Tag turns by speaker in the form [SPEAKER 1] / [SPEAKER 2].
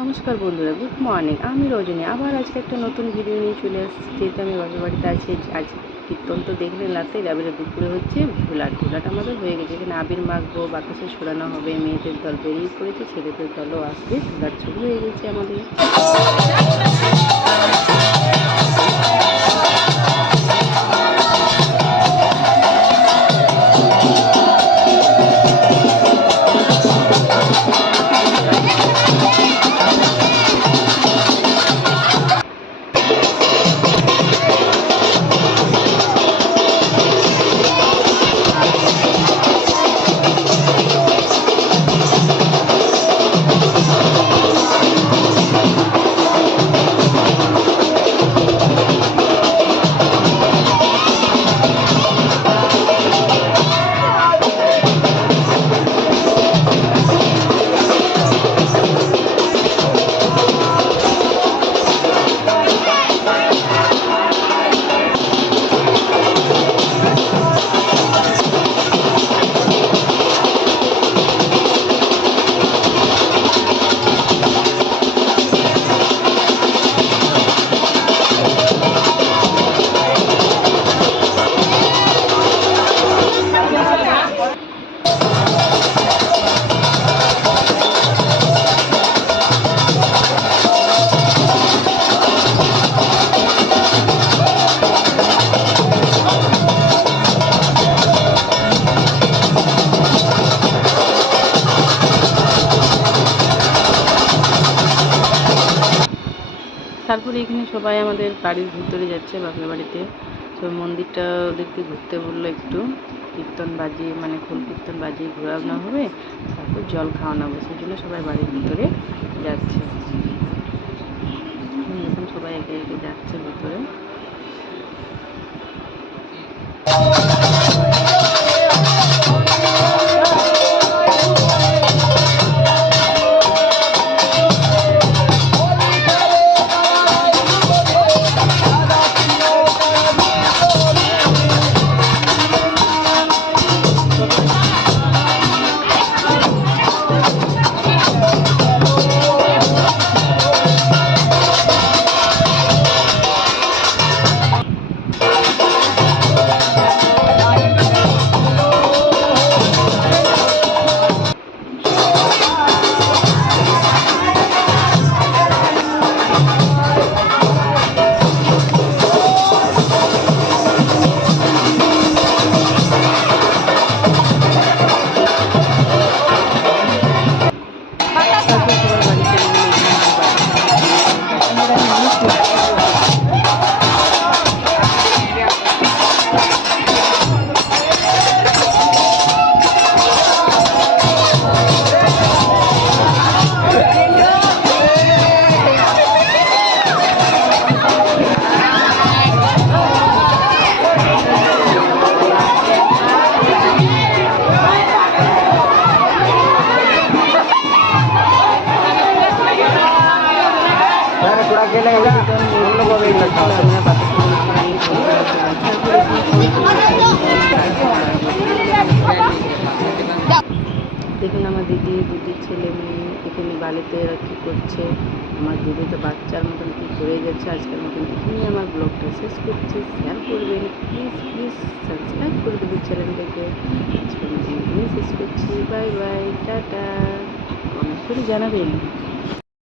[SPEAKER 1] নমস্কার বন্ধুরা, good morning. আমি রজনী। আবার আজকে একটা নতুন ভিডিও নিয়ে চলে আসছি যেহেতু আমি বাবার বাড়িতে আছি, আজ কীর্তন তো দেখলেন রাতে রাবিরে দুপুরে হচ্ছে ভোলাট ভোলাট আমাদের হয়ে গেছে। এখানে আবির মাখবো, বাতাসে সরানো হবে, মেয়েদের দল বেরিয়ে পড়েছে, ছেলেদের দলও আসবে ঘোলাট শুরু হয়ে গেছে আমাদের। তারপরে এখানে সবাই আমাদের বাড়ির ভিতরে যাচ্ছে, বাপের বাড়িতে। তো মন্দিরটা ওদেরকে ঘুরতে বলল একটু। কীর্তন বাজিয়ে মানে খোল কীর্তন বাজিয়ে ঘোরানো হবে, তারপর জল খাওয়ানো হবে, সেই জন্য সবাই বাড়ির ভিতরে যাচ্ছে। দেখুন আমার দিদি, দিদির ছেলে মেয়ে, এখানে বালিতে এরা কী করছে? আমার দিদি তো বাচ্চার মতন কী করে গেছে? আজকের মতন এখানেই আমার ব্লগটা শেষ করছি। শেয়ার করবেন প্লিজ প্লিজ সাবস্ক্রাইব করে দেবেন চ্যানেলটাকে। আজকের মতন শেষ করছি। Bye bye tata. কমেন্ট করে জানাবেন।